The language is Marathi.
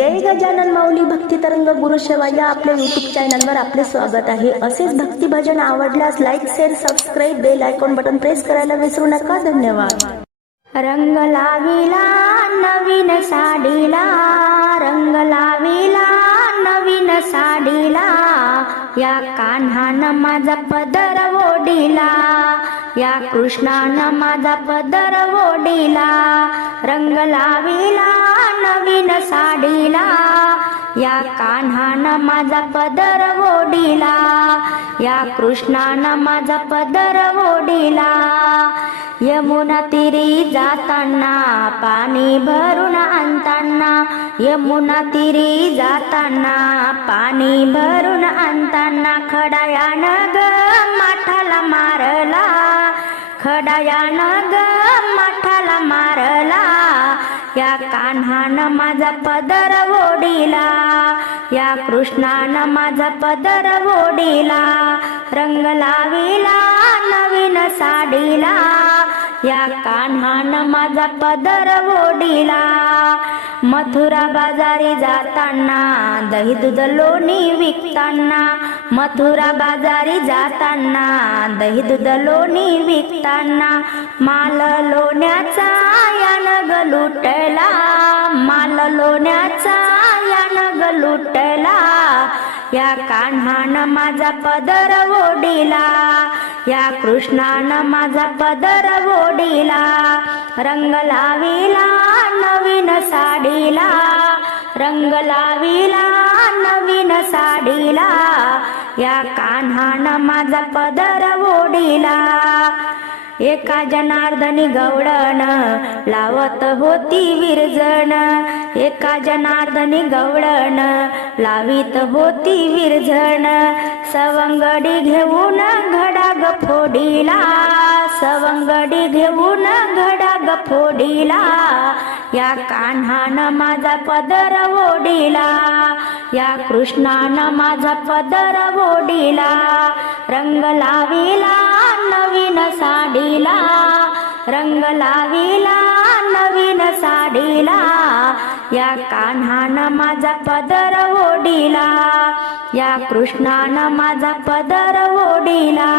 जय गजानन माऊली भक्ती तरंग गुरु सेवा या आपल्या युट्यूब चॅनलवर आपले स्वागत आहे. असेच भक्ती भजन आवडल्यास like share subscribe bell icon button press करायला विसरू नका. धन्यवाद. रंग लाविला नवीन साडीला. या कान्हानं माझा पदर ओढिला या कृष्णानं माझा पदर ओढिला रंग लाविला नवीन साडीला या कान्हानं माझा पदर ओढिला या कृष्णानं माझा पदर ओढिला. यमुना तिरी जाताना पाणी भरून आणताना यमुना तिरी जाताना पाणी भरून आणताना खडायान ग माठाला मारला. खडायान ग माठाला मारला. या कान्हानं माझा पदर ओढिला. या कृष्णानं माझा पदर ओढिला. रंग लाविला नवीन साडीला. या कान्हानं माझा पदर ओढिला. मथुरा बाजारी जाताना दही दूध लोणी विकताना मथुरा बाजारी जाताना दही दूध लोणी विकताना माल लोण्याचा यान ग लुटला माल लोण्याचा यान ग लुटला या कान्हानं माझा पदर ओढिला या कृष्णानं माझा पदर ओढिला रंग लाविला नवीन साडीला रंग लाविला नवीन साडीला. या कान्हान माझा पदर ओढिला. एका जनार्दनी गवळण लावत होती विरजण. एका जनार्दनी गवळण लावित होती विरजण. सवंगडी घेऊन घडाग फोडिला. सवंगडी घेऊन घडाग गफोडीला या कान्हान माझा पदर ओढिला. या कृष्णानं माझा पदर ओढिला. रंग लाविला नवीन साडीला. रंग लाविला नवीन साडीला. या कान्हानं माझा पदर ओढिला. या कृष्णानं माझा पदर ओढिला.